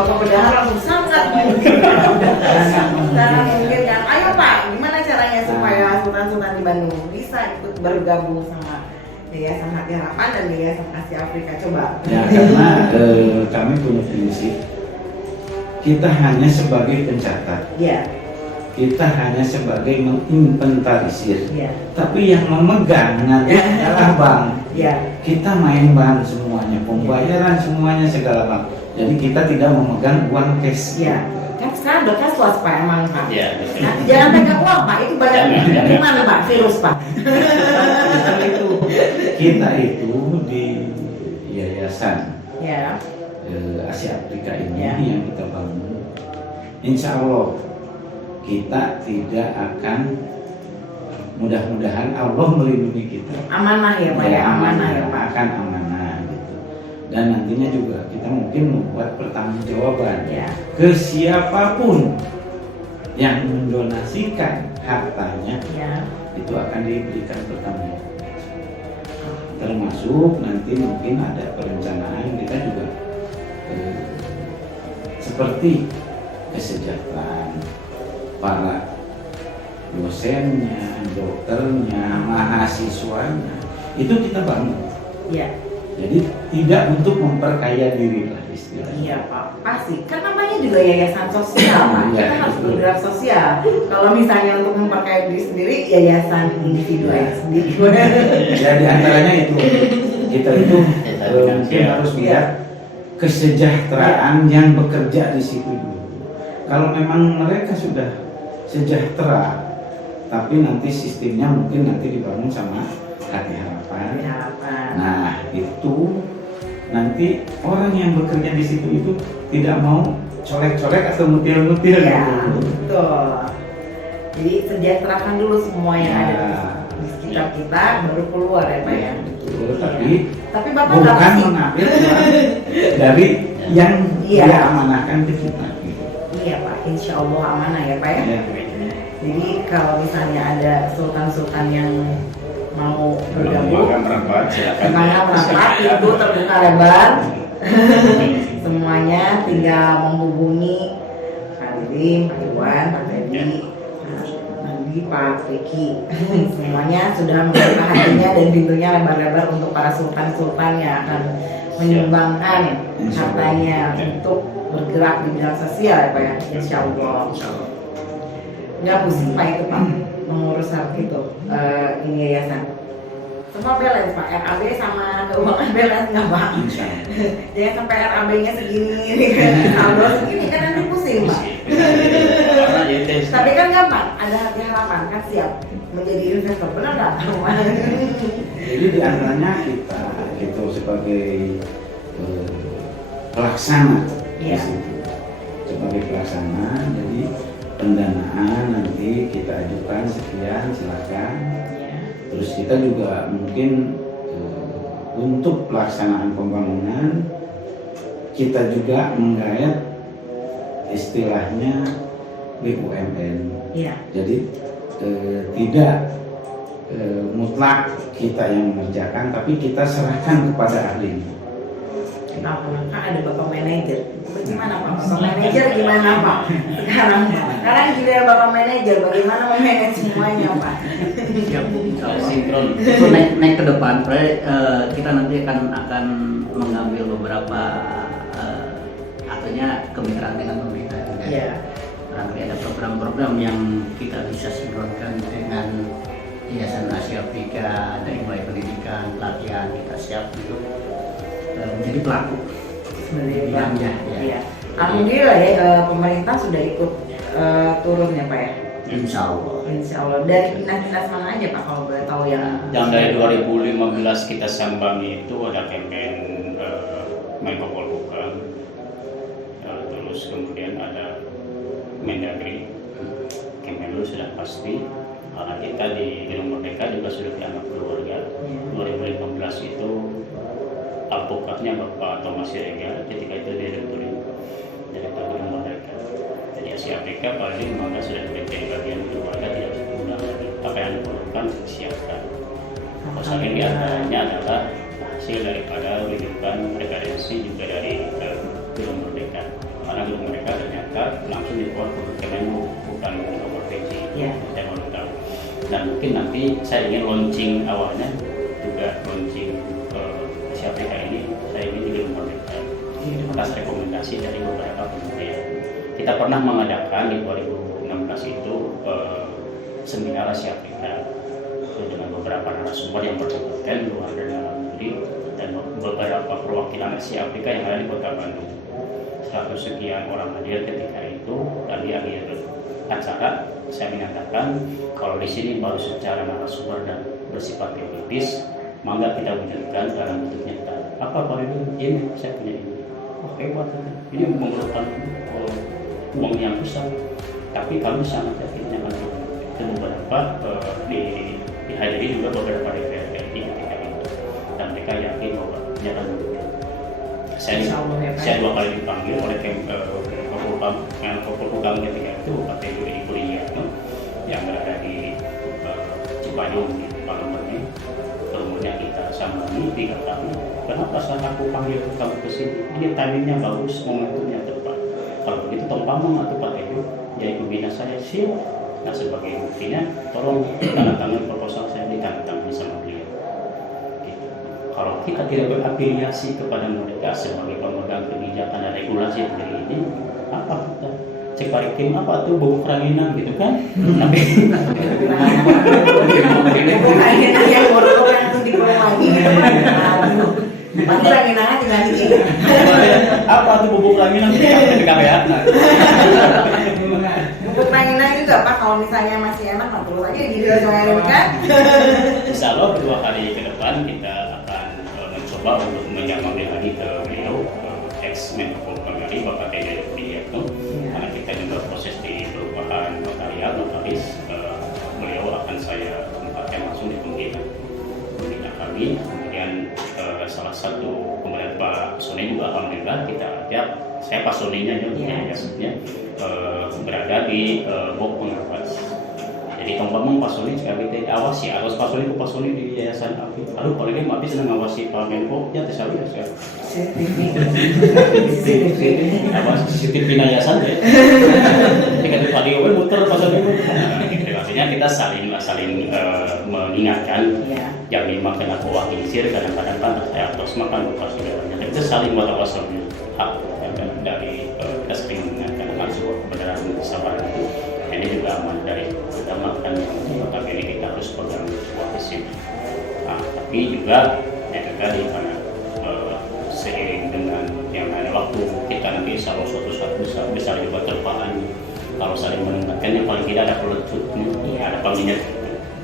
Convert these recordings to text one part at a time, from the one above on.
Bapak Bendahara langsung sangat mungkin kan. Ayo Pak, gimana caranya supaya sultan-sultan di Bandung bisa ikut bergabung sama Yayasan Hati Harapan dan Yayasan Asia Afrika? Coba. Ya, karena kami punya prinsip kita hanya sebagai pencatat. Iya. Kita hanya sebagai menginventarisir. Iya. Tapi yang memegang nanti adalah bank. Iya. Kita main bank semuanya, pembayaran semuanya segala bank. Jadi kita tidak memegang uang cash. Iya. Kan sekarang udah cashless Pak emang Pak. Iya. Nah, jangan pegang uang Pak, itu banyak gimana Pak virus Pak. Kita itu di yayasan Ya. Asia Afrika ini Ya. yang kita bangun, insya Allah kita tidak akan, mudah-mudahan Allah melindungi kita. Amanah ya Pak ya, amanah ya Pak. Akan amanah gitu. Dan nantinya juga kita mungkin membuat pertanggungjawaban Ya. ke siapapun yang mendonasikan hartanya, Ya. itu akan diberikan pertanggungjawaban. Termasuk nanti mungkin ada perencanaan kita juga seperti kesejahteraan para dosennya, dokternya, mahasiswanya, itu kita bangun. Iya. Jadi tidak untuk memperkaya diri lah istilahnya. Iya Pak, pasti. Kan namanya juga yayasan sosial Pak. Iya, Kita harus betul. bergerak sosial. Kalau misalnya untuk memperkaya diri sendiri, yayasan individu aja sendiri. Ya di antaranya itu kita itu mungkin harus lihat kesejahteraan yang bekerja di situ dulu. Kalau memang mereka sudah sejahtera, tapi nanti sistemnya mungkin nanti dibangun sama Hati Harapan. Harapan. Nah itu nanti orang yang bekerja di situ itu tidak mau colek-colek atau mutil-mutil Ya, gitu. betul. Jadi sejahterakan dulu semua yang Ya. ada di sekitar kita, baru keluar ya Pak ya. Betul, Tapi Bapak nggak bukan pasti. mengambil uang dari yang Iya. dia amanahkan ke kita. Gitu. Iya Pak, insya Allah amanah ya Pak ya. Ya. Jadi kalau misalnya ada sultan-sultan yang mau bergabung, Makan merapat, silakan. semangat rapat, pintu terbuka lebar. Semuanya tinggal menghubungi Pak Didi, Pak Iwan, Pak Teddy, Nandi, Pak Riki. Semuanya sudah membuka hatinya dan pintunya lebar-lebar untuk para sultan-sultan yang akan menyumbangkan hartanya untuk bergerak di bidang sosial ya Pak ya, insya Allah. Nggak pusing Pak itu Pak mengurus hal itu, ini yayasan. Semua balance Pak, RAB sama keuangan balance nggak Pak? Insya Allah. Jangan sampai RAB-nya segini, saldo segini kan nanti pusing Pak. Tapi kan gampang, ada Hati Harapan kan siap menjadi investor, benar nggak? Jadi di antaranya kita itu sebagai pelaksana di Iya. situ. Sebagai pelaksana, jadi pendanaan nanti kita ajukan sekian silakan. Terus kita juga mungkin untuk pelaksanaan pembangunan kita juga menggayat istilahnya BUMN. Iya. Jadi tidak mutlak kita yang mengerjakan, tapi kita serahkan kepada ahlinya. Kenapa? Kan ada Bapak Manajer. Bagaimana Pak? Bapak Manajer gimana Pak? Sekarang giliran Bapak Manajer, bagaimana memanage semuanya Pak? Siap, Sinkron. itu naik ke depan, kita nanti akan mengambil beberapa artinya kemitraan dengan pemerintah juga. Iya. Nanti ada program-program yang kita bisa sinkronkan dengan Yayasan Asia Afrika, dari mulai pendidikan, pelatihan, kita siap untuk menjadi pelaku Sebenarnya Pak. bidangnya. Iya. Alhamdulillah ya pemerintah sudah ikut turun ya Pak ya. Insya Allah. Insya Allah. Dari dinas-dinas mana aja Pak kalau boleh tahu ya? Yang dari 2015 kita sambangi itu ada campaign Menko Polhukam, terus kemudian ada Mendagri, Kemenlu sudah pasti, karena kita di Gedung Merdeka juga sudah dianggap keluarga. 2015 itu advokatnya Bapak Thomas Siregar, ketika itu direktur dari Gedung Merdeka. Jadi Asia Afrika paling maka sudah menjadi bagian keluarga, tidak usah diundang lagi. Apa yang diperlukan disiapkan. Salah di antaranya adalah hasil daripada kehidupan referensi juga dari Gedung Merdeka. Karena dulu mereka ternyata langsung dibuat Kemenlu, bukan OPJ. Iya. Saya baru tahu. Dan mungkin nanti saya ingin launching awalnya juga launching Asia Afrika ini, saya ingin juga memberikan atas rekomendasi dari beberapa kementerian. Kita pernah mengadakan di 2016 itu seminar Asia Afrika dengan beberapa narasumber yang berkompeten luar dan dalam negeri, dan beberapa perwakilan Asia Afrika yang ada di Kota Bandung. 100 sekian orang hadir ketika itu, dan di akhir acara saya menyatakan kalau di sini baru secara narasumber dan bersifat teoritis, mangga kita wujudkan dalam bentuk nyata. Apa Pak itu? Ini saya punya ini. Oh hebat, ini memerlukan uang yang besar, tapi kami sangat yakin akan itu. Beberapa dihadiri juga beberapa DPRD ketika itu, dan mereka yakin bahwa jangan saya 2 kali dipanggil oleh Menko Polhukam ketika itu Pak Teguh Ibu Riyadno yang berada di Cipayung di Parlemen. Kemudian kita sambangi 3 kali. Kenapa saya aku panggil kamu ke sini? Ini timingnya bagus, momentumnya tepat. Kalau begitu tompamang atau Pak Teguh jadi pembina saya siap. Nah sebagai buktinya, tolong tanda tangan proposal saya ditandatangani sama beliau. Gitu. Kalau kita tidak berafiliasi kepada mereka sebagai pemegang kebijakan dan regulasi negeri ini, apa kita cek parikim apa tuh bau keranginan gitu kan? Tapi bau keranginan yang bodoh yang terus dikurung lagi gitu kan? Pasti ranginannya tinggal di sini. Apa tuh bubuk keranginan? Di KPA. Bubuk ranginang juga Pak, kalau misalnya masih enak nggak perlu aja gitu kan? Insya Allah 2 hari ke depan kita akan mencoba untuk menyampaikan lagi ke beliau ex-Menko Polhukam Bapak Teguh Riyadno, karena kita juga proses di perubahan notaris, beliau akan saya tempatkan langsung di pembina kami. Kemudian salah satu kemudian Pak Soni juga alhamdulillah kita ajak, saya Pak Soninya juga berada di Bok Pengawas. Jadi tompamang Pak Soni jika kita diawasi, harus Pak Soni di Yayasan Api. Lalu kalau dia mati senang ngawasi Pak Menko, ya tersawi ya. CCTV yayasan ya. Ketika di Pak Dio muter Pak Soni. Artinya kita saling mengingatkan. Yang memang kena kewakilisir kadang-kadang kan saya terus makan lupa saudaranya. Kita saling bertawassul hak dari kita sering mengingatkan hal sebuah kebenaran kesabaran itu. Ini juga aman dari utama kan notabene kita harus pegang sebuah prinsip. Nah, tapi juga itu tadi karena seiring dengan yang lain waktu kita nanti insya Allah suatu saat bisa juga terpahan. Kalau saling mengingatkan yang paling tidak ada pelecutnya, ada pengingat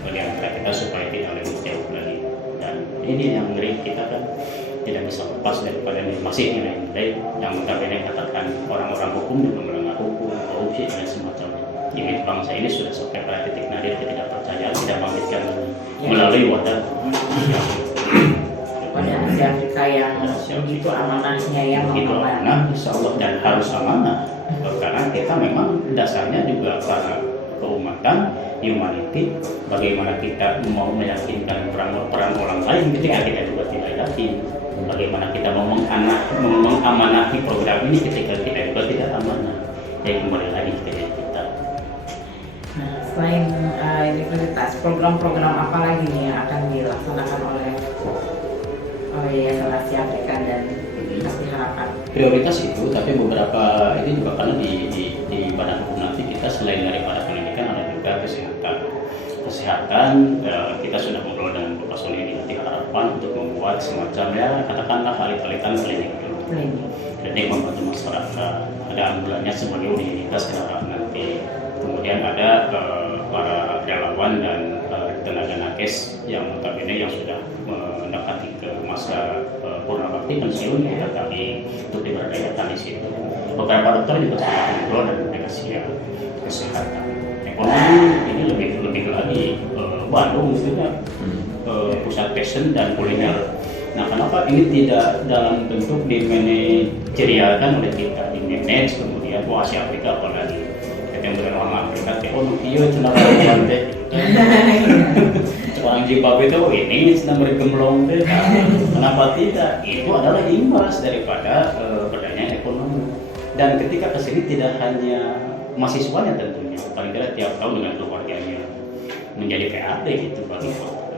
di antara kita supaya tidak lebih jauh lagi. Dan ini yang ngeri kita kan tidak bisa lepas daripada masih nilai-nilai yang notabene katakan orang-orang hukum juga melanggar hukum, korupsi dan semacamnya. Image bangsa ini sudah sampai pada titik nadir ketidakpercayaan, tidak bangkitkan melalui wadah. Pada Asia Afrika yang begitu amanahnya ya, begitu amanah, insya Allah dan harus amanah. Karena kita memang dasarnya juga para keumatan, humanity, bagaimana kita mau meyakinkan peran orang lain ketika kita juga tidak yakin. Bagaimana kita mau mengamanahi program ini ketika kita juga tidak amanah. Jadi kembali lagi ke diri kita. Nah, selain universitas, program-program apa lagi nih yang akan dilaksanakan oleh Yayasan Asia Afrika dan Kasih Harapan? Prioritas itu, tapi beberapa ini juga karena di Badan Hukum nanti kita selain daripada pendidikan ada juga kesehatan. Kita sudah ngobrol dengan Bapak Soni di Kasih Harapan untuk membuat semacam ya katakanlah alih-alihkan klinik dulu. Klinik membantu masyarakat. Ada ambulannya sebagai unit kendaraan nanti. Kemudian ada para relawan dan tenaga nakes yang notabene yang sudah mendekati ke masa purnabakti pensiun kita kami untuk diberdayakan di situ. Beberapa dokter juga sudah ngobrol dan mereka siap kesehatan. Ekonomi ini lebih lagi Bandung maksudnya pusat fashion dan kuliner. Nah, kenapa ini tidak dalam bentuk dimanajerialkan oleh kita, dimanage kemudian Asia Afrika apalagi yang berwarna Afrika ekonomi iya cenderung lantai. Orang Zimbabwe itu ini sedang bergemblong deh. Kenapa tidak? Itu adalah imbas daripada berdaya ekonomi. Dan ketika ke sini tidak hanya mahasiswanya tentunya, paling tidak tiap tahun dengan keluarganya menjadi PAD gitu bagi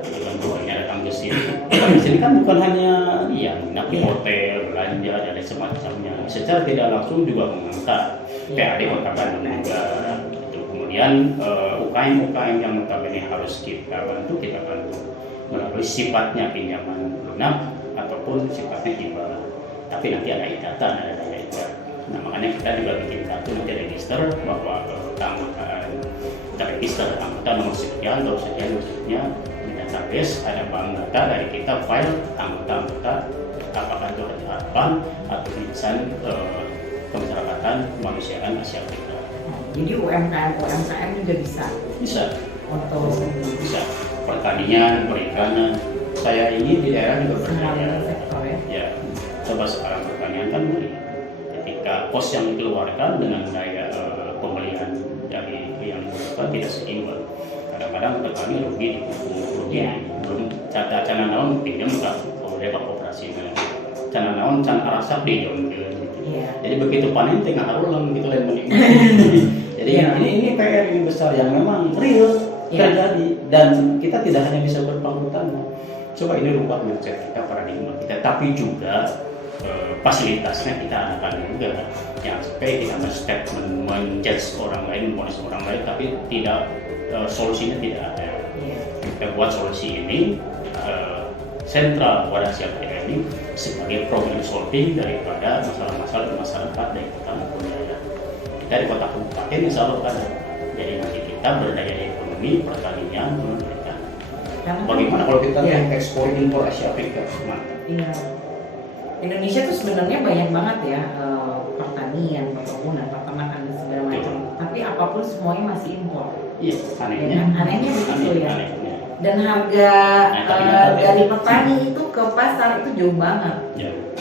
dengan keluarganya datang ke sini. Di sini kan bukan hanya yang nginap di hotel, belanja dan lain semacamnya. Secara tidak langsung juga mengangkat PAD Kota Bandung juga. Gitu. Kemudian UKM yang notabene harus kita bantu melalui sifatnya pinjaman lunak ataupun sifatnya hibah. Tapi nanti ada ikatan, ada daya ikat. Nah, makanya kita juga bikin kartu nanti register bahwa keanggotaan kita register anggota nomor sekian di database ada bank data dari kita file anggota apakah itu harapan atau insan kemasyarakatan kemanusiaan Asia Afrika. Jadi UMKM juga bisa untuk bisa pertanian, perikanan. Saya ini di daerah juga semua berdaya. sektor ya. Ya, coba sekarang pertanian kan mulai ketika kos yang dikeluarkan dengan daya pembelian dari yang dikeluarkan tidak seimbang. Kadang-kadang petani rugi di rugi belum cana naon pinjam ke koperasi cana naon can arasak di jom gitu. Jadi begitu panen tengah harulang gitu lain menikmati. Jadi ini PR ini besar yang memang real terjadi dan kita tidak hanya bisa berpangku tangan. Coba ini rubah mindset kita, paradigma kita, tapi juga fasilitasnya kita anak juga. Jangan sampai kita men-statement, menjudge orang lain, memponis orang lain, tapi tidak solusinya tidak ada. Kita buat solusi ini sentral pada siapa ini sebagai problem solving daripada masalah-masalah masyarakat dari kota maupun daerah. Kita di kota kabupaten insya Allah ada. Jadi nanti kita berdaya ekonomi, pertanian, mereka. Bagaimana kalau kita ekspor impor Asia Afrika? Iya. Indonesia tuh sebenarnya banyak banget ya pertanian, perkebunan, peternakan dan segala macam. Tapi apapun semuanya masih impor. Iya, anehnya. Anehnya begitu ya. Anehnya. Dan harga dari petani itu ke pasar itu jauh banget.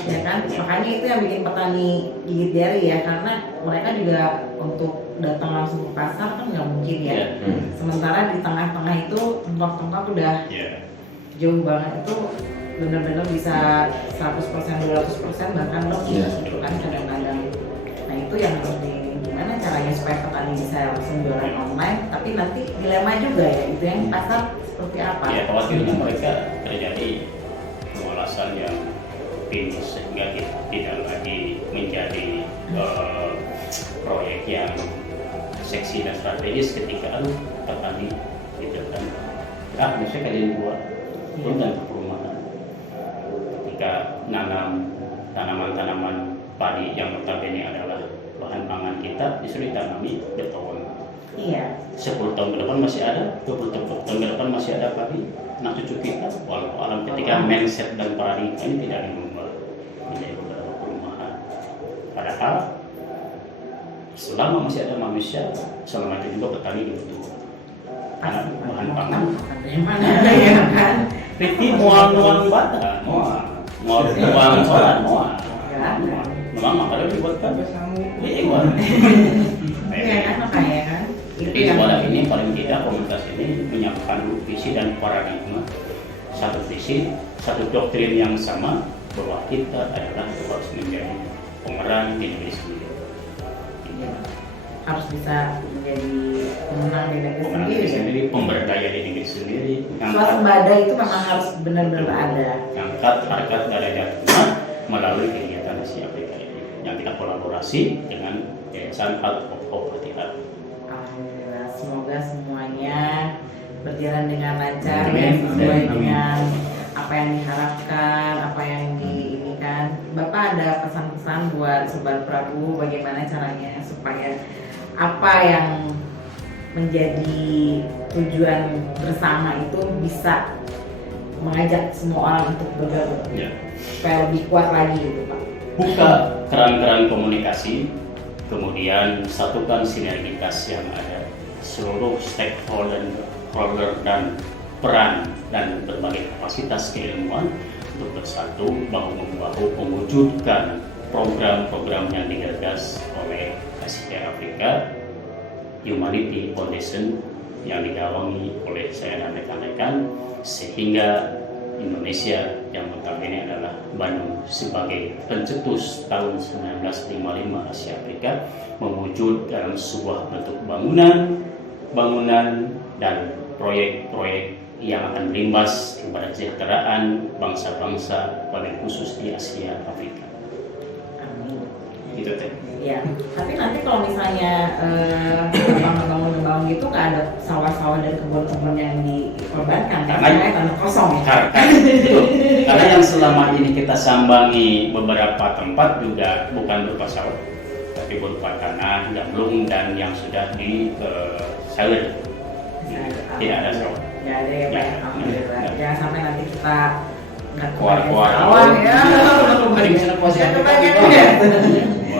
Ya kan? Makanya itu yang bikin petani gigit jari ya, karena mereka juga untuk datang langsung ke pasar kan nggak mungkin ya. Sementara di tengah-tengah itu tengkok-tengkok udah jauh banget, itu benar-benar bisa 100%, 200% bahkan lebih gitu kan kadang-kadang. Nah itu yang harus gimana caranya supaya petani bisa langsung jualan online, tapi nanti dilema juga ya, itu yang pasar seperti apa? Ya khawatirnya mereka terjadi pengolahan yang tinggi sehingga tidak lagi menjadi proyek yang seksi dan strategis ketika petani gitu kan. Misalnya kalian buat dan perumahan ketika nanam tanaman-tanaman padi yang notabene adalah bahan pangan kita disuruh ditanami beton. 10 tahun ke depan masih ada, 20 tahun ke depan masih ada padi. Nah cucu kita walau alam ketika mindset dan paradigma ini tidak diubah menjadi beberapa perumahan. Padahal selama masih ada manusia, selama itu juga petani butuh bahan pangan. Riti mual bata, mual solar, memang makanya dibuatkan Jadi wadah ini paling tidak komunitas ini menyiapkan visi dan paradigma, satu visi, satu doktrin yang sama bahwa kita adalah harus menjadi pemeran di negeri sendiri. Harus bisa menjadi pemenang di negeri sendiri, pemberdaya di negeri sendiri. Swasembada itu memang harus benar-benar ada. Angkat harkat derajat umat melalui kegiatan Asia Afrika ini yang kita kolaborasi dengan Yayasan Heart of Hope Fatihah. Alhamdulillah, semoga semuanya berjalan dengan lancar ya, sesuai dengan apa yang diharapkan, apa yang diinginkan. Bapak ada pesan-pesan buat Sobat Prabu bagaimana caranya supaya apa yang menjadi tujuan bersama itu bisa mengajak semua orang untuk bergabung supaya lebih kuat lagi gitu Pak. Buka keran-keran komunikasi, kemudian satukan sinergitas yang ada, seluruh stakeholder dan peran dan berbagai kapasitas keilmuan untuk bersatu bahu-membahu mewujudkan program-program yang digagas oleh Asia Afrika Humanity Foundation yang digawangi oleh saya dan rekan-rekan, sehingga Indonesia yang notabene adalah Bandung sebagai pencetus tahun 1955 Asia Afrika mewujud dalam sebuah bentuk bangunan dan proyek-proyek yang akan berimbas kepada kesejahteraan bangsa-bangsa paling khusus di Asia Afrika. Amin. Gitu teh. Ya, tapi nanti kalau misalnya membangun gitu kan ada sawah-sawah dan kebun-kebun yang dikorbankan karena tanah kosong ya. Karena yang selama ini kita sambangi beberapa tempat juga bukan berupa sawah, tapi berupa tanah, gamblung dan yang sudah di sayur. Tidak ada sawah. Ya ada ya Pak. Ya, Alhamdulillah. ya. Jangan sampai nanti kita nggak Kuar-kuar. sawah ya. Ada misalnya puasa yang Kebanyakan ya.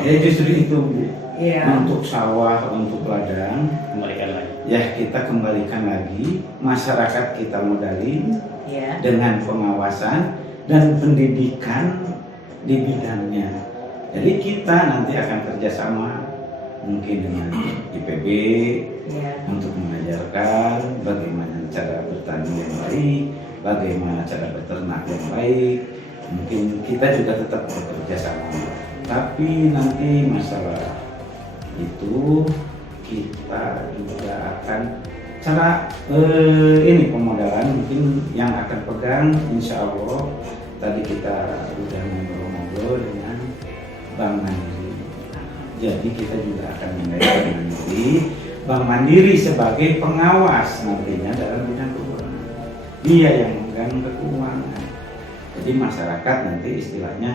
Ya justru itu Bu. Iya. Untuk sawah, untuk ladang, kembalikan lagi. ya kita kembalikan lagi, masyarakat kita modalin Iya. dengan pengawasan dan pendidikan di bidangnya. Jadi kita nanti akan kerjasama mungkin dengan IPB Iya. untuk mengajarkan bagaimana cara bertani yang baik, bagaimana cara beternak yang baik. Mungkin kita juga tetap bekerja sama, tapi nanti masalah itu kita juga akan cara ini pemodalan mungkin yang akan pegang, insya Allah tadi kita sudah ngobrol-ngobrol dengan Bank Mandiri. Jadi kita juga akan menggait Bank Mandiri. Bank Mandiri sebagai pengawas nantinya dalam bidang keuangan. Dia yang memegang keuangan. Jadi masyarakat nanti istilahnya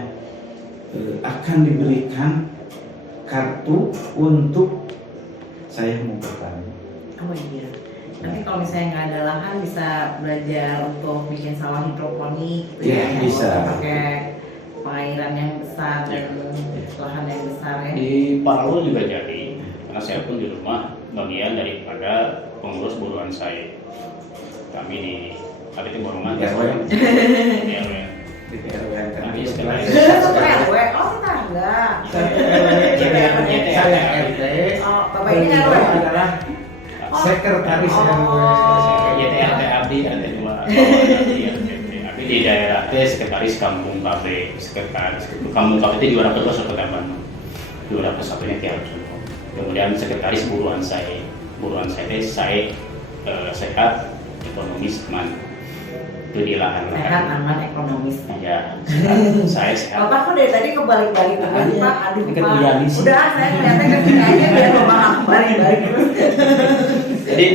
akan diberikan kartu untuk saya mau bertani. Oh iya. Nanti kalau misalnya nggak ada lahan bisa belajar untuk bikin sawah hidroponik gitu Ya, yang bisa. pakai pengairan yang besar dan lahan yang besar ya. Di Palu juga jadi, karena saya pun di rumah bagian daripada pengurus buruan saya. Kami di Kabit Borongan Di RW. Di RW. Di RW kan. Kami sekretaris. Itu RW, oh tetangga. Saya RT. Oh, Bapak ini RW adalah sekretaris RW. YTRT Abdi ada dua. Abdi di daerah T sekretaris Kampung KB, sekretaris Kampung KB itu 200 Kota Bandung. 201-nya Tiara Contoh. Kemudian sekretaris buruan saya sehat, ekonomis, aman. Itu di lahan. Sehat, aman, ekonomis. Ya, saya sehat. Bapak kok dari tadi kebalik-balik terus Pak? Aduh Ini kan Pak. Uliani sih. Udah, saya ngeliatnya ke sini aja biar Bapak balik-balik terus. Jadi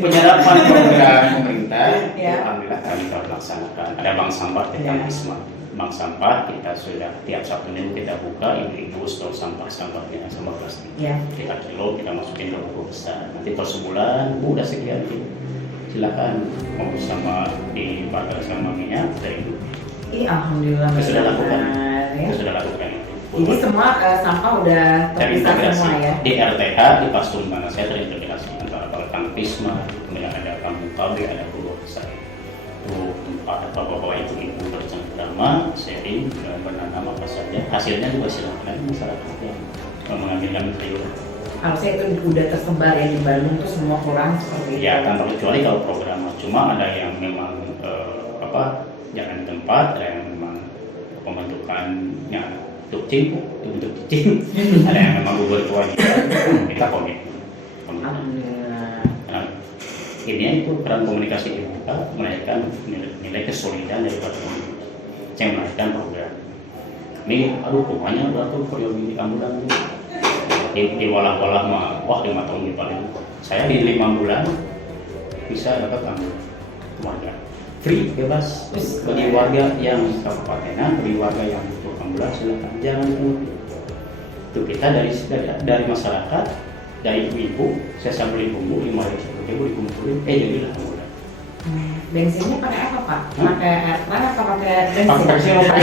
penyerapan program pemerintah, Ya. alhamdulillah kami telah laksanakan. Ada bank sampah tentang Wisma. Bank sampah kita sudah tiap Sabtu Minggu kita buka, ibu-ibu stok sampahnya sampah plastik. Ya. 3 kilo kita masukin ke buku besar. Nanti per sebulan, udah sekian. Silakan mau sama di partner sama minyak dari itu. Alhamdulillah. Kita sudah lakukan. Ya. Kita sudah lakukan itu. Jadi semua sampah udah terpisah terintegrasi semua ya. di RTH di Pasung mana saya terintegrasi antara Balkan Pisma, kemudian ada Kampung KB, ada Pulau Besar. Itu tempat bapak-bapak ibu-ibu bercengkrama, sharing dan menanam apa saja. Hasilnya juga silakan masyarakat yang mengambilkan sayur. Harusnya itu udah tersebar ya di Bandung tuh semua kurang seperti itu. Ya tanpa kecuali kalau program, cuma ada yang memang jangan tempat, ada yang memang pembentukannya cicing, bentuk cicing, ada yang memang gugur kewajiban, kita komit. Alhamdulillah. Nah, ini itu peran komunikasi kita melahirkan nilai kesolidan dari komunitas. Saya melahirkan program. Ini, pokoknya udah tuh periode di ambulan di walah-walah mah, wah 5 tahun di paling. Saya di 5 bulan bisa dapat ambulan warga. Free, bebas bagi warga yang kabupaten, bagi warga yang butuh ambulan silakan, jangan ditunggu. Itu kita dari masyarakat, dari ibu-ibu, saya sambil bumbu 5.000 dikumpulin, jadilah ambulan. Bensinnya pakai apa Pak? Pakai air plant atau pakai bensin? Pakai bensin apa?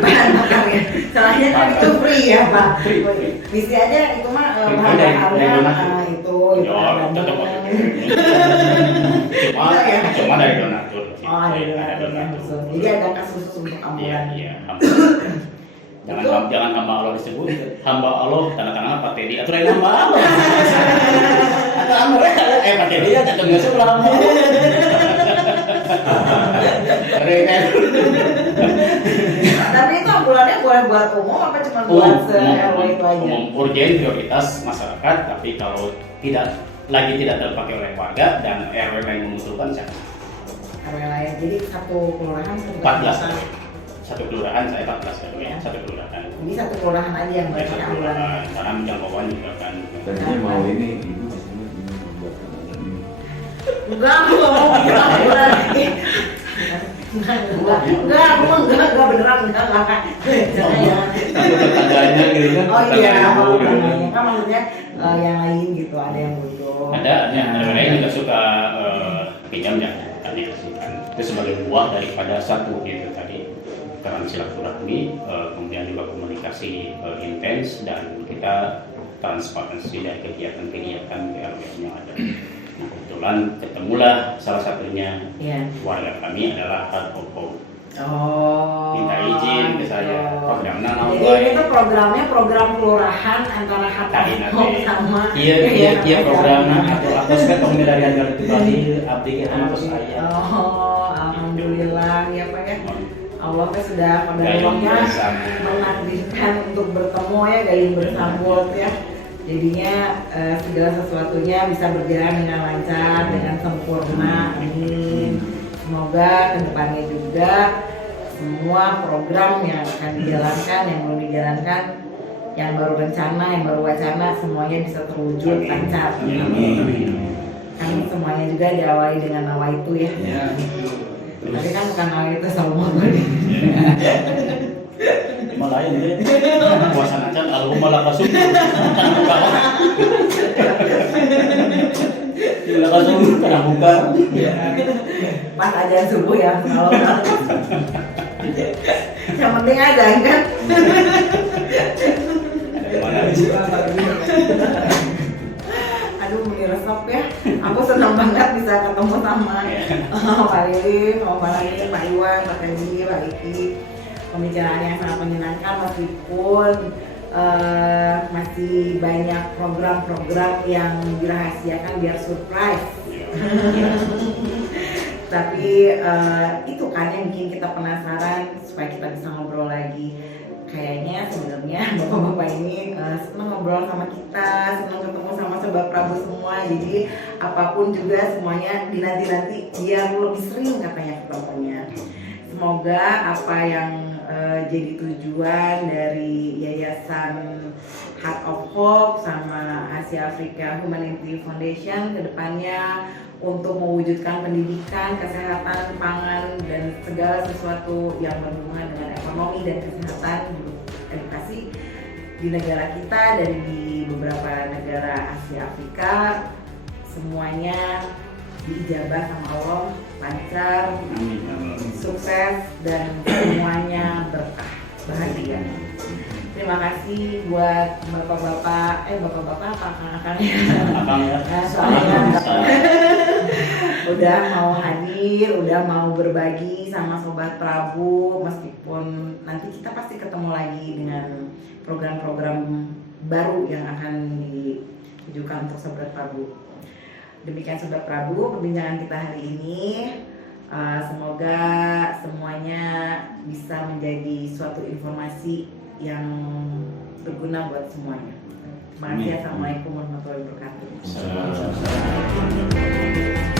Bahan bakar ya. Soalnya kan itu free ya Pak. Free. Bisa aja itu mah Free bahan dari bakarnya donatur. itu Ya, tetap cuma dari donatur. Oh, ada donatur. Jadi ada kasus untuk Iya, ambulan. iya. Jangan hamba Allah disebut, hamba Allah tanda-tanda Pak Teddy atau lain hamba Allah. Atau hamba Pak Teddy ya, tentu nggak sebelah hamba Allah. kan. Tapi itu ambulannya boleh buat umum apa cuma buat se-RW itu aja? Umum urgen prioritas masyarakat, tapi kalau tidak terpakai oleh warga dan RW lain membutuhkan saya RW lain, jadi satu kelurahan 14 RW. Satu kelurahan saya 14 RW, Ya. satu kelurahan. Jadi satu kelurahan aja yang Ya, pakai satu ambulan. kelurahan. Karena jangkauan juga kan. Tadinya mau ini ibu maksudnya ini membuat ini. Enggak, aku nggak mau bikin ambulan. Enggak, aku mah enggak beneran enggak. Jangan. Takut tetangganya gitu kan. Oh iya, tetangganya kalau gitu. tetangganya kan maksudnya yang lain gitu, ada yang butuh. Ada RW lain juga suka pinjam dan kami kasihkan. Itu sebagai buah daripada satu itu tadi keran silaturahmi, kemudian juga komunikasi intens dan kita transparansi dari kegiatan-kegiatan RW yang ada. Nah, kebetulan ketemulah salah satunya Iya. warga kami adalah Hard of Hope. Oh. Minta izin ke saya, programnya Jadi nambah. ini tuh programnya program kelurahan antara Tadi Hatahom nanti. sama Iya programnya atau saya tahu dari agar itu tadi abdi kita untuk saya. Oh, alhamdulillah ya Pak ya. Allah kan sudah pada Gayung waktunya bersambut. menakdirkan untuk bertemu ya, gayung bersambut ya. Jadinya segala sesuatunya bisa berjalan dengan lancar, dengan sempurna. Amin. Semoga kedepannya juga semua program yang akan dijalankan, yang belum dijalankan, yang baru rencana, yang baru wacana, semuanya bisa terwujud lancar. Amin. Kami semuanya juga diawali dengan nawa itu ya. Ya. Tapi kan bukan nawa itu sama gue. Lima lain deh. Puasa nacan Allahumma lakasum. Kan buka. Lakasum kan buka. Pas aja subuh ya kalau yang penting ada kan. Ada mana? Aduh meresap ya. Aku senang banget bisa ketemu sama Pak Lili, sama Pak Lili, Pak Iwan, Pak Teddy, Pak Iki. Pembicaraan yang sangat menyenangkan meskipun masih banyak program-program yang dirahasiakan biar surprise. Tapi itu kan yang bikin kita penasaran supaya kita bisa ngobrol lagi. Kayaknya sebenarnya bapak-bapak ini senang ngobrol sama kita, senang ketemu sama Sobat Prabu semua. Jadi apapun juga semuanya dinanti-nanti biar lebih sering katanya ketemunya. Semoga apa yang jadi tujuan dari Yayasan Heart of Hope sama Asia Africa Humanity Foundation kedepannya untuk mewujudkan pendidikan, kesehatan, pangan, dan segala sesuatu yang berhubungan dengan ekonomi dan kesehatan, edukasi di negara kita dan di beberapa negara Asia Afrika semuanya diijabah sama Allah, lancar, sukses, dan semuanya berkah, bahagia. Terima kasih buat bapak-bapak, bapak-bapak apa akang-akang ya? Akang ya. Soalnya udah mau hadir, udah mau berbagi sama Sobat Prabu, meskipun nanti kita pasti ketemu lagi dengan program-program baru yang akan ditujukan untuk Sobat Prabu. Demikian Sobat Prabu, perbincangan kita hari ini. Semoga semuanya bisa menjadi suatu informasi yang berguna buat semuanya. Terima kasih. Assalamualaikum warahmatullahi wabarakatuh. Assalamualaikum.